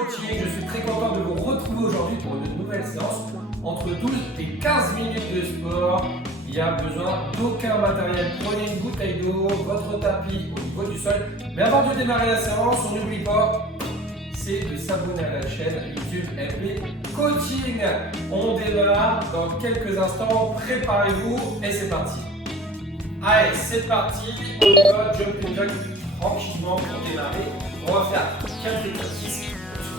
coaching. Je suis très content de vous retrouver aujourd'hui pour une nouvelle séance. Entre 12 et 15 minutes de sport. Il n'y a besoin d'aucun matériel. Prenez une bouteille d'eau, votre tapis au niveau du sol. Mais avant de démarrer la séance, on n'oublie pas, c'est de s'abonner à la chaîne YouTube MP Coaching. On démarre dans quelques instants. Préparez-vous et c'est parti. Allez, c'est parti. On y va, jumping jack tranquillement pour démarrer. On va faire 4 exercices,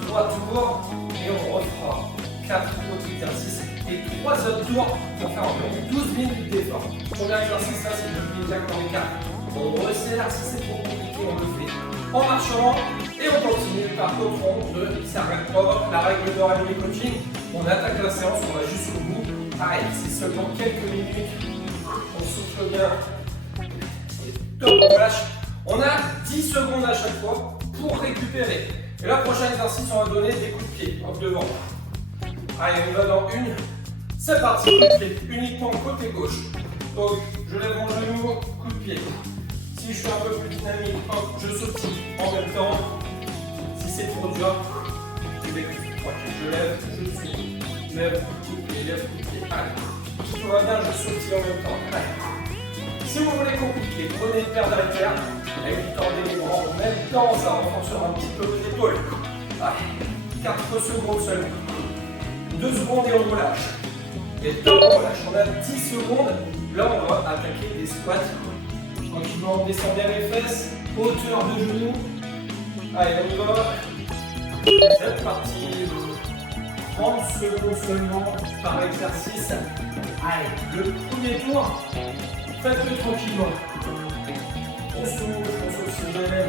3 tours et on refera 4 autres exercices et 3 autres tours pour faire environ 12 minutes d'effort. Premier exercice, là, c'est le jumping jack dans les 4. On resserre, si c'est trop compliqué, on le fait en marchant et on continue par notre tronc de s'arrête pas. La règle de Rally Coaching, on attaque la séance, on va jusqu'au bout. Pareil, c'est seulement quelques minutes. On souffle bien. Et top, on lâche. On a 10 secondes à chaque fois pour récupérer. Et là, prochain exercice, on va donner des coups de pied hop devant. Allez, on va dans une. C'est parti, coup de pied. Uniquement côté gauche. Donc, je lève mon genou, coup de pied. Si je suis un peu plus dynamique, hop, je sautille en même temps. Si c'est trop dur, je découpe. Je lève, je sautille. Lève, coup de pied, lève, coup de pied. Allez. Si tout va bien, je sautille en même temps. Allez. Si vous voulez compliquer, prenez une paire d'haltères et vous tendez les bras en même temps, ça renforcera un petit peu les épaules. Allez, 4 secondes seulement. 2 secondes et on relâche. Et top, on relâche. On a 10 secondes. Là, on va attaquer des squats. Tranquillement, on descend vers les fesses, hauteur de genoux. Allez, on y va. C'est parti. 30 secondes seulement par exercice. Allez, le premier tour. Faites-le tranquillement. On souffle si jamais.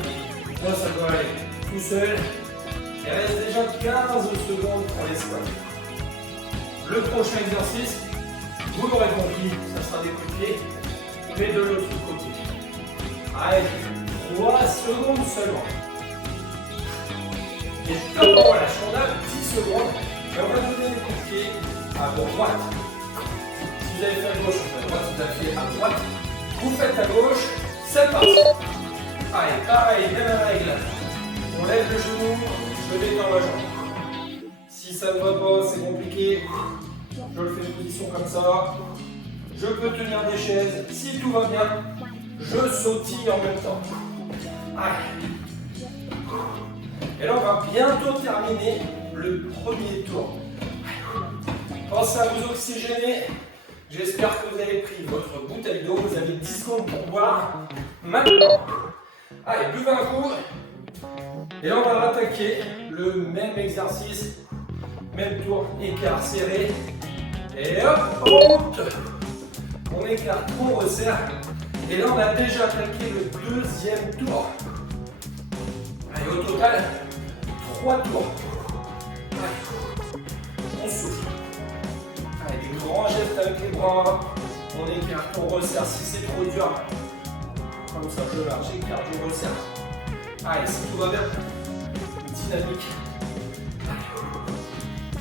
Moi, ça doit aller tout seul. Il reste déjà 15 secondes pour les squats. Le prochain exercice, vous l'aurez compris, ça sera des coups de pied, mais de l'autre côté. Allez, 3 secondes seulement. Et top, on relâche. On a 10 secondes. Et on va donner des coups de pied à droite. Si vous avez fait à gauche, on fait à droite. Si vous avez fait à droite, vous faites à gauche. C'est parti. Allez, pareil, même règle. On lève le genou, je détends la jambe. Si ça ne va pas, c'est compliqué. Je le fais en position comme ça. Je peux tenir des chaises. Si tout va bien, je sautille en même temps. Allez. Et là, on va bientôt terminer le premier tour. Pensez à vous oxygéner. J'espère que vous avez pris votre bouteille d'eau. Vous avez 10 secondes pour boire. Maintenant, allez, buvez un coup. Et là, on va attaquer le même exercice. Même tour, écart serré. Et hop, on monte. On écarte, on resserre. Et là, on a déjà attaqué le deuxième tour. Allez, au total, 3 tours. Allez, on souffle. Allez, des grands gestes avec les bras. On écarte, on resserre si c'est trop dur. Comme ça, je lâche, j'écarte, je resserre. Allez, si tout va bien, dynamique.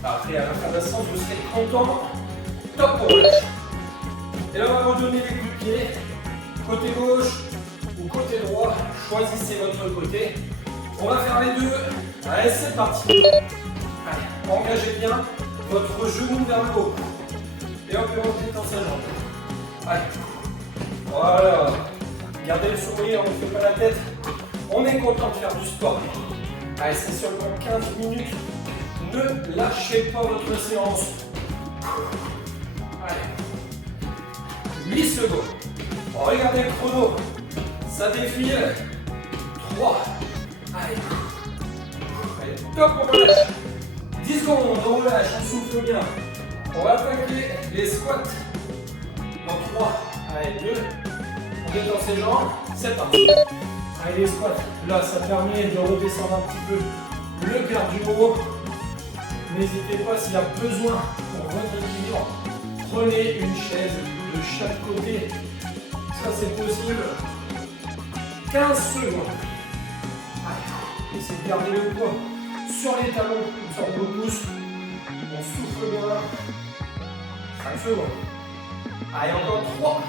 Après, à la fin de la séance, vous serez content. Top, on relâche. Et là, on va redonner les coups de pied. Côté gauche ou côté droit, choisissez votre côté. On va faire les deux. Allez, c'est parti. Allez, engagez bien votre genou vers le haut. Et hop, on détend sa jambe. Allez. Voilà. Gardez le sourire, on ne fait pas la tête. On est content de faire du sport. Allez, c'est seulement 15 minutes. Ne lâchez pas votre séance. Allez. 8 secondes. Regardez le chrono. Ça défile. 3. Allez. Allez, top, on relâche. 10 secondes, on relâche, on souffle bien. On va attaquer les squats. Dans 3. Allez, 2. On détend ses jambes. C'est parti. Allez, les squats. Là, ça permet de redescendre un petit peu le cardio. N'hésitez pas s'il y a besoin pour votre équilibre. Prenez une chaise de chaque côté. Ça, c'est possible. 15 secondes. Allez, essayez de garder le poids sur les talons, une sorte de pouce. On souffle bien. 5 secondes. Allez, encore 3.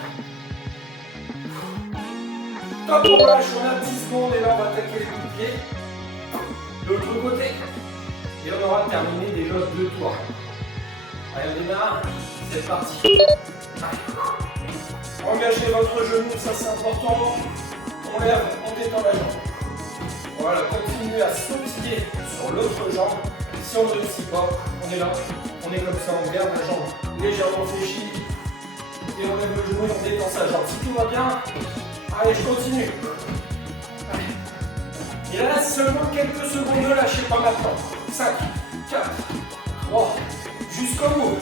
Top, on lâche, on a 10 secondes et là on va attaquer les coups de pied. De l'autre côté. Et on aura terminé déjà 2 tours. Allez, on démarre. C'est parti. Engagez votre genou, ça c'est important. On lève en détend la jambe. Voilà, continuez à sautiller sur l'autre jambe. Si on ne réussit pas, on est là. On est comme ça, on garde la jambe légèrement fléchie. Et on lève le genou et on détend sa jambe. Si tout va bien, allez, je continue. Allez. Il reste seulement quelques secondes, ne lâchez pas maintenant. 5, 4, 3, jusqu'au bout.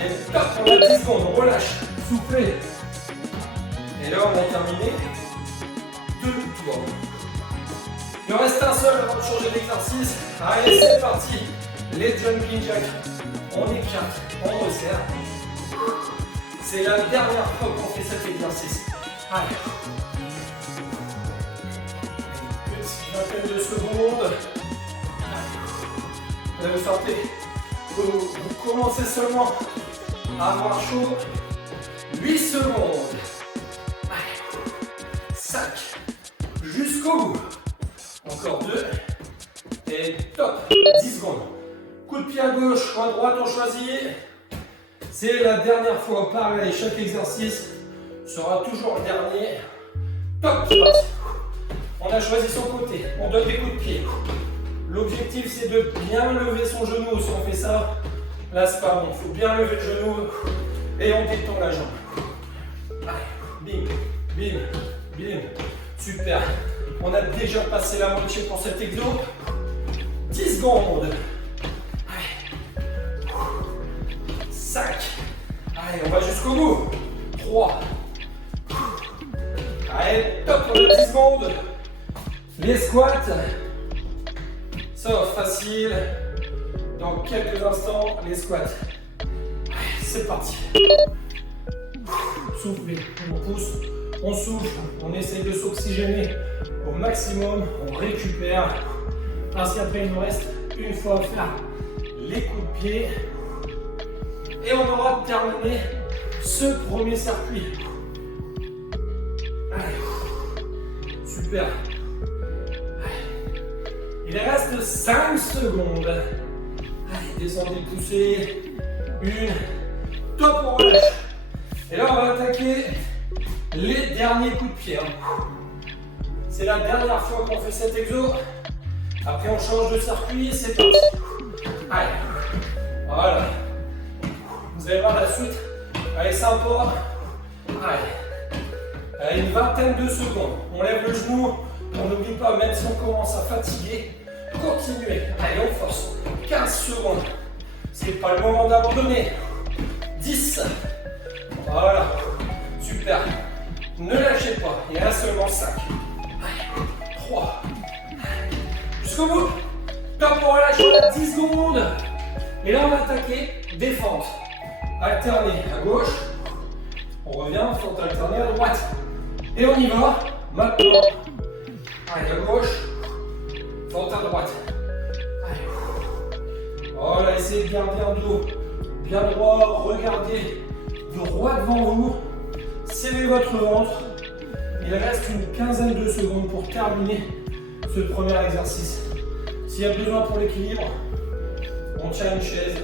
Et top, on a 10 secondes, on relâche, soufflez. Et là, on a terminé 2 tours. Il en reste un seul avant de changer d'exercice. Allez, c'est parti. Les jumping jacks. On écarte, on resserre. C'est la dernière fois qu'on fait cet exercice. Allez. Une vingtaine de secondes. Là, vous sortez. Vous commencez seulement à avoir chaud. 8 secondes. 5. Jusqu'au bout. Encore 2. Et top. 10 secondes. Coup de pied à gauche, ou à droite, on choisit. C'est la dernière fois. Pareil, chaque exercice sera toujours le dernier. Top. C'est parti. On a choisi son côté. On donne des coups de pied. L'objectif, c'est de bien lever son genou. Si on fait ça, là, c'est pas bon. Il faut bien lever le genou et on détend la jambe. Allez, bim, bim, bim. Super. On a déjà passé la moitié pour cet exo. 10 secondes. Allez. 5. Allez, on va jusqu'au bout. 3. Allez, top, on a 10 secondes. Les squats. Ça va facile. Dans quelques instants, les squats. Allez, c'est parti. Soufflez, on pousse, on souffle, on essaye de s'oxygéner au maximum, on récupère. Parce qu'après, il nous reste une fois à faire les coups de pied. Et on aura terminé ce premier circuit. Allez, super. Il reste 5 secondes. Allez, descendez, poussez. 1. Top, on relâche. Et là, on va attaquer les derniers coups de pied. C'est la dernière fois qu'on fait cet exo. Après, on change de circuit. C'est parti. Allez. Voilà. Vous allez voir la suite. Allez, sympa. Allez. Allez, une vingtaine de secondes. On lève le genou. On n'oublie pas, même si on commence à fatiguer, continuez. Allez, on force. 15 secondes. C'est pas le moment d'abandonner. 10. Voilà. Super. Ne lâchez pas. Il reste seulement 5. 3. Jusqu'au bout. Top, on relâche. On a 10 secondes. Et là, on va attaquer défense. Alterner à gauche. On revient. Il faut alterner à droite. Et on y va. Maintenant. Allez, à gauche. Fente à droite. Allez. Voilà, essayez de garder un dos bien droit. Regardez droit devant vous. Serrez votre ventre. Il reste une quinzaine de secondes pour terminer ce premier exercice. S'il y a besoin pour l'équilibre, on tient une chaise.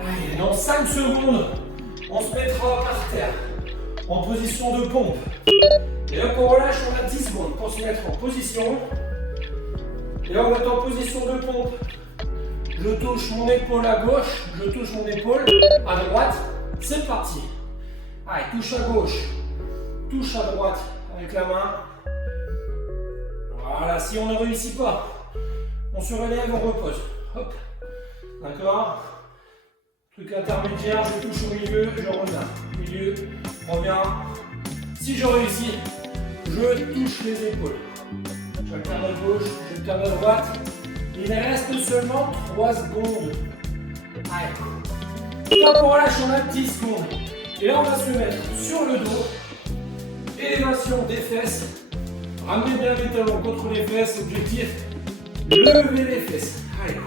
Allez, dans 5 secondes, on se mettra par terre en position de pompe. Et là, on relâche, on a 10 secondes pour se mettre en position. Et là, on va être en position de pompe. Je touche mon épaule à gauche, je touche mon épaule à droite. C'est parti. Allez, touche à gauche, touche à droite avec la main. Voilà, si on ne réussit pas, on se relève, on repose. Hop. D'accord. Truc intermédiaire, je touche au milieu, je reviens. Milieu, reviens. Si je réussis, je touche les épaules. J'alterne à gauche, j'alterne à droite. Il reste seulement 3 secondes. Allez. Stop, on relâche, on a 10 secondes. Et là, on va se mettre sur le dos. Élévation des fesses. Ramenez bien les talons contre les fesses. Objectif, levez les fesses. Allez.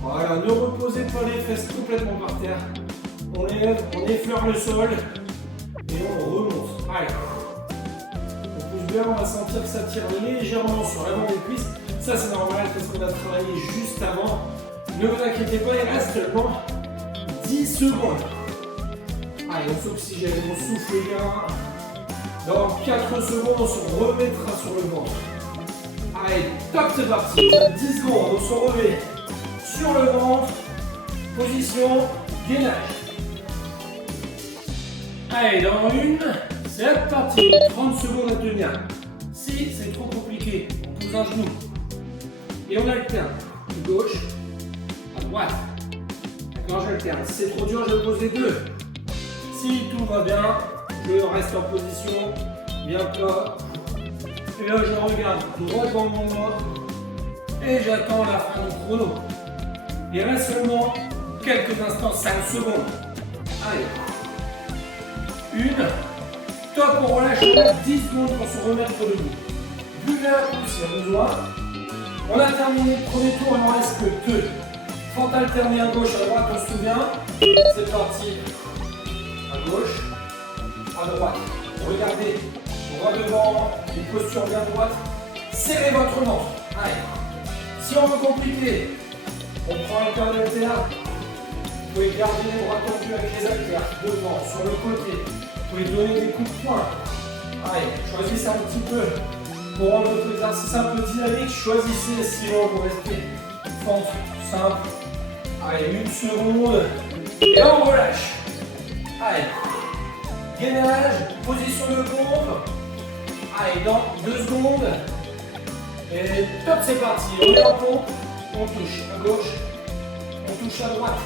Voilà, ne reposez pas les fesses complètement par terre. On lève, on effleure le sol. Et on remonte. Allez. On pousse bien, on va sentir que ça tire légèrement sur l'avant des cuisses. Ça c'est normal parce qu'on a travaillé juste avant. Ne vous inquiétez pas, il reste seulement 10 secondes. Allez, on s'oxygène, on souffle bien. Dans 4 secondes, on se remettra sur le ventre. Allez, top, c'est parti. 10 secondes, on se remet sur le ventre. Position, gainage. Allez, dans une, c'est parti. 30 secondes à tenir. Si c'est trop compliqué, on pose un genou. Et on alterne. De gauche à droite. D'accord, j'alterne. Si c'est trop dur, je pose les deux. Si tout va bien, je reste en position bien plat. Et là, je regarde droit devant moi. Et j'attends la fin du chrono. Il reste seulement quelques instants, 5 secondes. Allez. Une. Top, on relâche 10 secondes pour se remettre debout. Buvez un coup s'il y a besoin. On a terminé le premier tour, il ne reste que 2. Fente alternée à gauche, à droite, on se souvient. C'est parti. À gauche, à droite. Regardez, droit devant, une posture bien droite. Serrez votre ventre. Allez. Si on veut compliquer, on prend un cœur d'haltère. Vous pouvez garder les bras tendus avec les haltères devant, sur le côté. Vous pouvez donner des coups de poing. Allez, choisissez un petit peu. Pour rendre votre exercice un peu dynamique, choisissez sinon vous restez fente simple. Allez, 1 seconde. Et on relâche. Allez. Gainage, position de pompe. Allez, dans 2 secondes. Et top, c'est parti. On est en pompe. On touche à gauche. On touche à droite.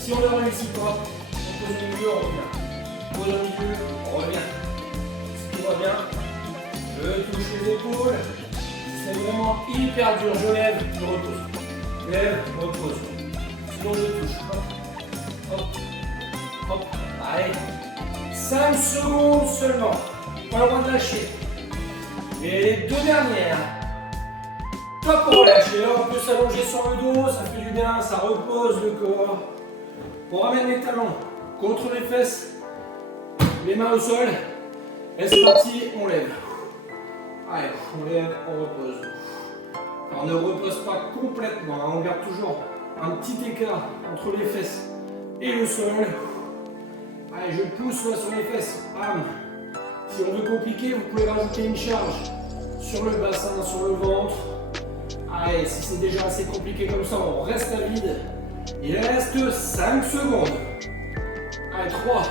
Si on ne réussit pas, on pose au milieu, on revient. Pose au milieu, on revient. Si tout va bien, je touche les épaules. Si c'est vraiment hyper dur, je lève, je repose. Lève, repose. Sinon, je touche. Hop, hop, hop. Allez. 5 secondes seulement. Pas le droit de lâcher. Et les 2 dernières. Top, on relâche. Et là, on peut s'allonger sur le dos. Ça fait du bien, ça repose le corps. On ramène les talons contre les fesses. Les mains au sol. Et c'est parti, on lève. Allez, on lève, on repose. Alors, on ne repose pas complètement. Hein. On garde toujours un petit écart entre les fesses et le sol. Allez, je pousse là sur les fesses. Bam. Si on veut compliquer, vous pouvez rajouter une charge sur le bassin, sur le ventre. Allez, si c'est déjà assez compliqué comme ça, on reste à vide. Il reste 5 secondes. Allez, 3.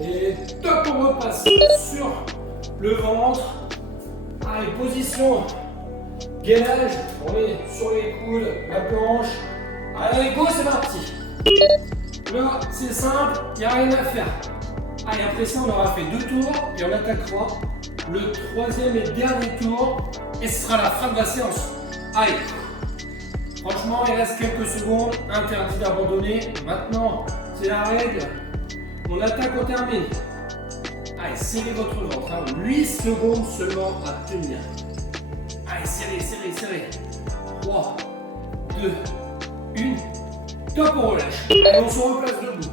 Et top, on repasse sur le ventre. Allez, position. Gainage. On est sur les coudes, la planche. Allez, go, c'est parti. Là, c'est simple, il n'y a rien à faire. Allez, après ça, on aura fait 2 tours et on attaquera le 3e et dernier tour. Et ce sera la fin de la séance. Allez. Franchement, il reste quelques secondes. Interdit d'abandonner. Maintenant, c'est la règle. On attaque, on termine. Allez, serrez votre ventre. Hein. 8 secondes seulement à tenir. Allez, serrez, serrez, serrez. 3, 2, 1. Top, on relâche. Allez, on se replace debout.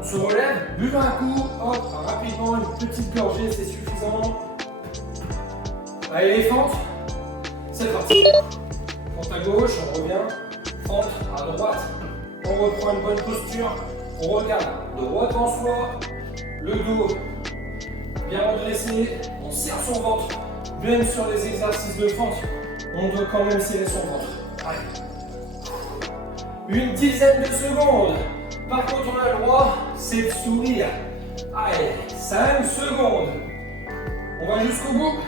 On se relève, buvez un coup. Hop, rapidement, une petite gorgée, c'est suffisant. Allez, les fentes. C'est parti. Fente à gauche, on revient. Fente à droite. On reprend une bonne posture. On regarde droit devant soi. Le dos bien redressé. On serre son ventre. Même sur les exercices de fente, on doit quand même serrer son ventre. Allez. Une dizaine de secondes. Par contre, on a le droit, c'est de sourire. Allez, 5 secondes. On va jusqu'au bout.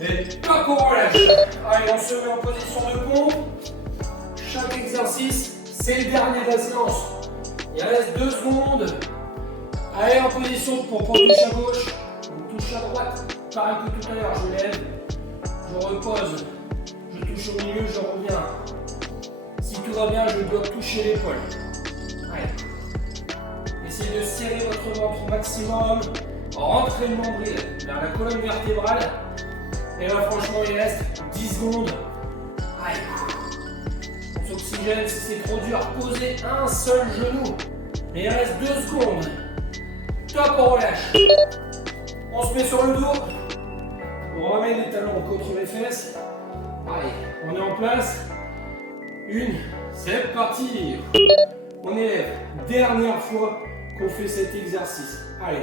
Et top, on relâche. Allez, on se met en position de pompe. Chaque exercice, c'est le dernier de la séance. Il reste 2 secondes. Allez, en position de pompe. On touche à gauche, on touche à droite. Pareil que tout à l'heure, je lève, je repose, je touche au milieu, je reviens. Si tout va bien, je dois toucher l'épaule. Allez. Essayez de serrer votre ventre au maximum. Rentrez le nombril vers la colonne vertébrale. Et là, franchement, il reste 10 secondes. Allez. On s'oxygène. Si c'est trop dur, posez un seul genou. Et il reste 2 secondes. Top, on relâche. On se met sur le dos. On ramène les talons contre les fesses. Allez, on est en place. Une, c'est parti. On élève. Dernière fois qu'on fait cet exercice. Allez,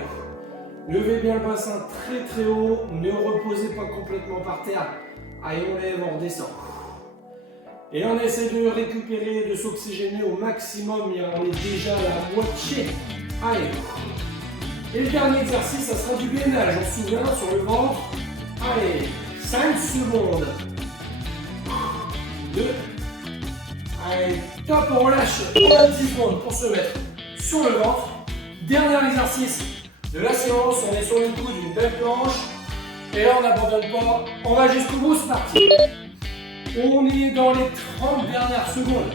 levez bien le bassin très très haut. Ne reposez pas complètement par terre. Allez, on lève, on redescend. Et on essaie de récupérer, de s'oxygéner au maximum. Et on est déjà à la moitié. Allez. Et le dernier exercice, ça sera du gainage. On se souvient sur le ventre. Allez, 5 secondes. 2. Allez, top, on relâche. On a 10 secondes pour se mettre sur le ventre. Dernier exercice de la séance. On est sur le coup d'une belle planche. Et là, on n'abandonne pas. On va jusqu'au bout, c'est parti. On est dans les 30 dernières secondes.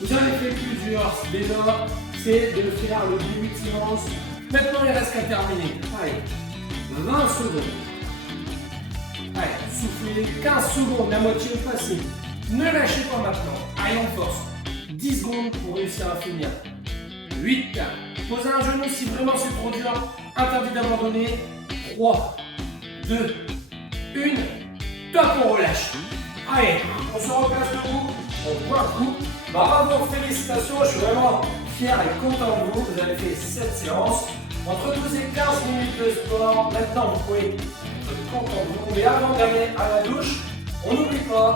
Vous avez fait plus dur. Déjà, c'est de faire le début de séance. Maintenant, il reste qu'à terminer. Allez, 20 secondes. Allez, soufflez 15 secondes, la moitié est passée. Ne lâchez pas maintenant. Allez, on force. 10 secondes pour réussir à finir. 8. Posez un genou si vraiment c'est trop dur. Interdit d'abandonner. 3, 2, 1. Top, on relâche. Allez, on se replace debout. On voit un coup. Bravo, félicitations. Je suis vraiment fier et content de vous. Vous avez fait cette séance. Entre 12 et 15 minutes de sport. Maintenant, vous pouvez être content de vous. Mais avant d'aller à la douche, on n'oublie pas,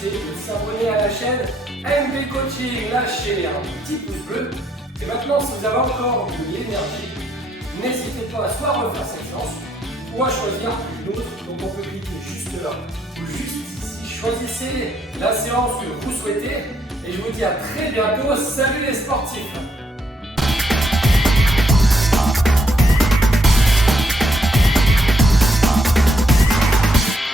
c'est de s'abonner à la chaîne MB Coaching. Lâchez un petit pouce bleu. Et maintenant, si vous avez encore de l'énergie, n'hésitez pas à soit refaire cette séance ou à choisir une autre. Donc on peut cliquer juste là ou juste ici. Choisissez la séance que vous souhaitez. Et je vous dis à très bientôt. Salut les sportifs!